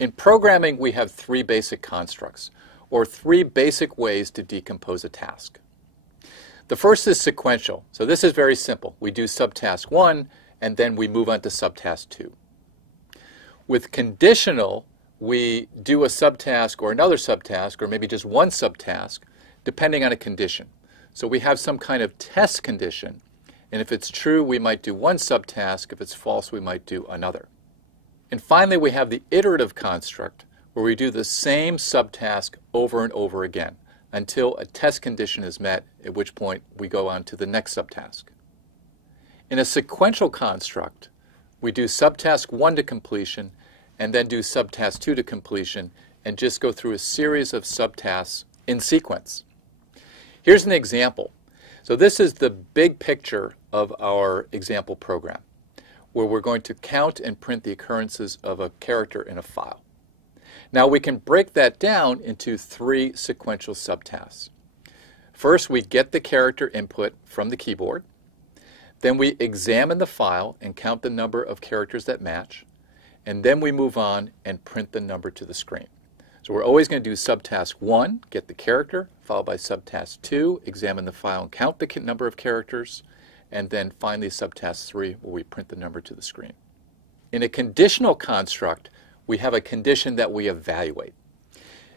In programming, we have three basic constructs, or three basic ways to decompose a task. The first is sequential. So this is very simple. We do subtask 1, and then we move on to subtask 2. With conditional, we do a subtask or another subtask, or maybe just one subtask, depending on a condition. So we have some kind of test condition, and if it's true, we might do one subtask. If it's false, we might do another. And finally, we have the iterative construct, where we do the same subtask over and over again until a test condition is met, at which point we go on to the next subtask. In a sequential construct, we do subtask 1 to completion and then do subtask 2 to completion and just go through a series of subtasks in sequence. Here's an example. So this is the big picture of our example program, where we're going to count and print the occurrences of a character in a file. Now we can break that down into three sequential subtasks. First, we get the character input from the keyboard. Then we examine the file and count the number of characters that match. And then we move on and print the number to the screen. So we're always going to do subtask 1, get the character, followed by subtask 2, examine the file and count the number of characters, and then finally subtask 3, where we print the number to the screen. In a conditional construct, we have a condition that we evaluate.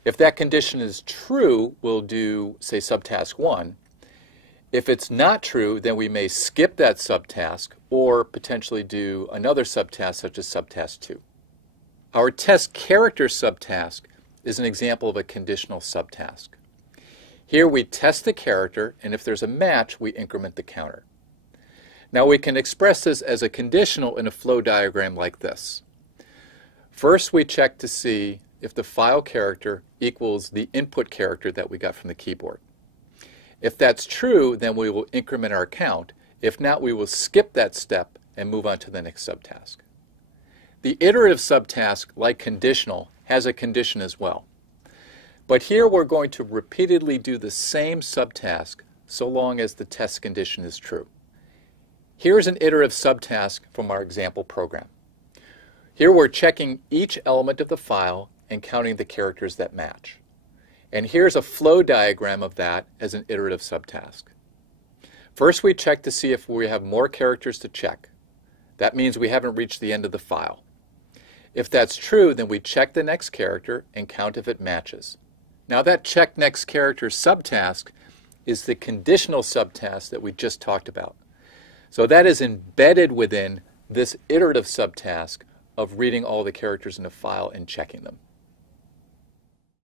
If that condition is true, we'll do, say, subtask 1. If it's not true, then we may skip that subtask or potentially do another subtask, such as subtask 2. Our test character subtask is an example of a conditional subtask. Here we test the character, and if there's a match, we increment the counter. Now we can express this as a conditional in a flow diagram like this. First, we check to see if the file character equals the input character that we got from the keyboard. If that's true, then we will increment our count. If not, we will skip that step and move on to the next subtask. The iterative subtask, like conditional, has a condition as well. But here we're going to repeatedly do the same subtask so long as the test condition is true. Here's an iterative subtask from our example program. Here we're checking each element of the file and counting the characters that match. And here's a flow diagram of that as an iterative subtask. First, we check to see if we have more characters to check. That means we haven't reached the end of the file. If that's true, then we check the next character and count if it matches. Now that check next character subtask is the conditional subtask that we just talked about. So that is embedded within this iterative subtask of reading all the characters in a file and checking them.